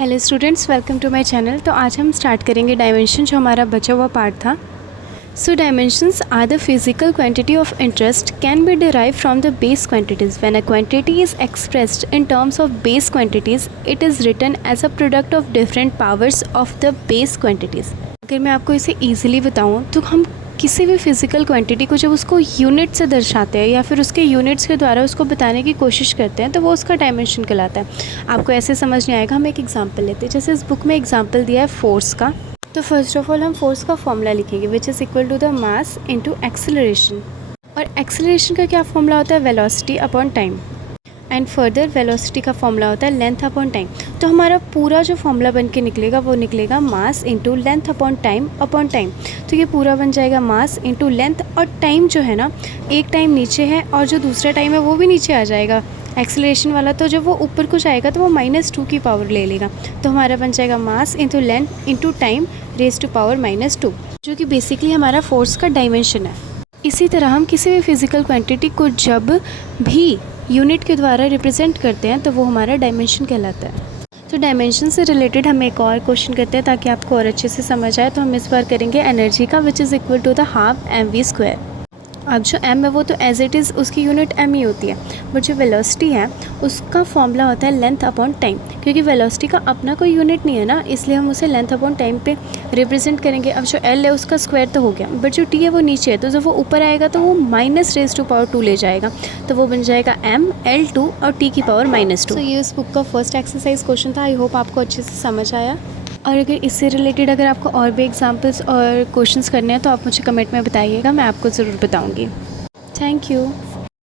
Hello students, welcome to my channel. तो आज हम स्टार्ट करेंगे डायमेंशन, जो हमारा बचा हुआ पार्ट था। So dimensions are the physical quantity of interest can be derive from the base quantities. When a quantity is expressed in terms of base quantities it is written as a product of different powers of the base quantities. अगर मैं आपको इसे easily बताऊँ तो हम किसी भी physical quantity को जब उसको यूनिट से दर्शाते हैं या फिर उसके यूनिट्स के द्वारा उसको बताने की कोशिश करते हैं तो वो उसका डायमेंशन कहलाता है। आपको ऐसे समझ नहीं आएगा, हम एक एग्जांपल लेते हैं। जैसे इस बुक में एग्जांपल दिया है फोर्स का। तो फर्स्ट ऑफ ऑल हम फोर्स का फॉर्मूला लिखेंगे which is equal to the mass into acceleration. और एक्सेलरेशन का क्या फॉर्मूला होता है? Velocity upon time. And further velocity का फॉर्मूला होता है लेंथ अपॉन टाइम। तो हमारा पूरा जो फॉर्मूला बन के निकलेगा वो निकलेगा मास into length upon time upon time. तो ये पूरा बन जाएगा मास इंटू लेंथ, और टाइम जो है ना, एक टाइम नीचे है और जो दूसरा टाइम है वो भी नीचे आ जाएगा एक्सेलरेशन वाला। तो जब वो ऊपर कुछ आएगा तो वो -2 की पावर ले लेगा। तो हमारा बन जाएगा mass into length into time raise to power -2, जो कि बेसिकली हमारा फोर्स का डायमेंशन है। इसी तरह हम किसी भी फिज़िकल क्वांटिटी को जब भी यूनिट के द्वारा रिप्रेजेंट करते हैं तो वो हमारा डायमेंशन कहलाता है। तो डायमेंशन से रिलेटेड हम एक और क्वेश्चन करते हैं ताकि आपको और अच्छे से समझ आए। तो हम इस बार करेंगे एनर्जी का, which is equal to the half mv²। अब जो m है वो तो एज इट इज़ उसकी यूनिट m ही होती है, बट जो वेलोसिटी है उसका फॉर्मूला होता है लेंथ अपॉन टाइम। क्योंकि वेलोसिटी का अपना कोई यूनिट नहीं है ना, इसलिए हम उसे लेंथ अपॉन टाइम पे रिप्रेजेंट करेंगे। अब जो l है उसका स्क्वायर तो हो गया, बट जो t है वो नीचे है, तो जब वो ऊपर आएगा तो वो -2 ले जाएगा। तो वो बन जाएगा ml2 और t की पावर -2। तो ये उस बुक का फर्स्ट एक्सरसाइज क्वेश्चन था। आई होप आपको अच्छे से समझ आया। और अगर इससे रिलेटेड अगर आपको और भी एग्जांपल्स और क्वेश्चंस करने हैं तो आप मुझे कमेंट में बताइएगा, मैं आपको ज़रूर बताऊंगी। Thank you.